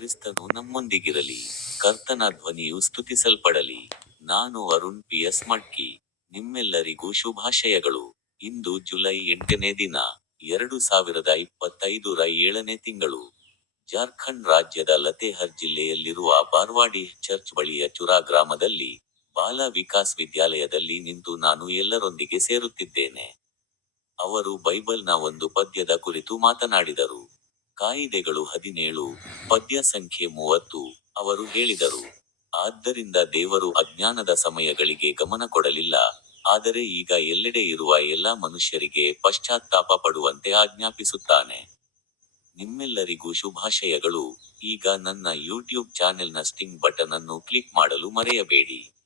ಕ್ರಿಸ್ತನು ನಮ್ಮೊಂದಿಗಿರಲಿ. ಕರ್ತನ ಧ್ವನಿಯು ಸ್ತುತಿಸಲ್ಪಡಲಿ. ನಾನು ಅರುಣ್ ಪಿ. ಎಸ್. ಮಡ್ಕಿ. ನಿಮ್ಮೆಲ್ಲರಿಗೂ ಶುಭಾಶಯಗಳು. ಇಂದು ಜುಲೈ ಎಂಟನೇ ದಿನ, ಎರಡು ಸಾವಿರದ ಇಪ್ಪತ್ತೈದರ ಏಳನೇ ತಿಂಗಳು. ಜಾರ್ಖಂಡ್ ರಾಜ್ಯದ ಲತೇಹರ್ ಜಿಲ್ಲೆಯಲ್ಲಿರುವ ಬಾರ್ವಾಡಿ ಚರ್ಚ್ ಬಳಿಯ ಚುರಾ ಗ್ರಾಮದಲ್ಲಿ ಬಾಲ ವಿಕಾಸ್ ವಿದ್ಯಾಲಯದಲ್ಲಿ ನಿಂತು ನಾನು ಎಲ್ಲರೊಂದಿಗೆ ಸೇರುತ್ತಿದ್ದೇನೆ. ಅವರು ಬೈಬಲ್ನ ಒಂದು ಪದ್ಯದ ಕುರಿತು ಮಾತನಾಡಿದರು. ಕಾಯಿದೆಗಳು ಹದಿನೇಳು, ಪದ್ಯ ಸಂಖ್ಯೆ ಮೂವತ್ತು ಅವರು ಹೇಳಿದರು. ಆದ್ದರಿಂದ ದೇವರು ಅಜ್ಞಾನದ ಸಮಯಗಳಿಗೆ ಗಮನ ಕೊಡಲಿಲ್ಲ. ಆದರೆ ಈಗ ಎಲ್ಲೆಡೆ ಇರುವ ಎಲ್ಲಾ ಮನುಷ್ಯರಿಗೆ ಪಶ್ಚಾತ್ತಾಪ ಪಡುವಂತೆ ಆಜ್ಞಾಪಿಸುತ್ತಾನೆ. ನಿಮ್ಮೆಲ್ಲರಿಗೂ ಶುಭಾಶಯಗಳು. ಈಗ ನನ್ನ ಯೂಟ್ಯೂಬ್ ಚಾನೆಲ್ನ ಸ್ಟಿಂಗ್ ಬಟನ್ ಅನ್ನು ಕ್ಲಿಕ್ ಮಾಡಲು ಮರೆಯಬೇಡಿ.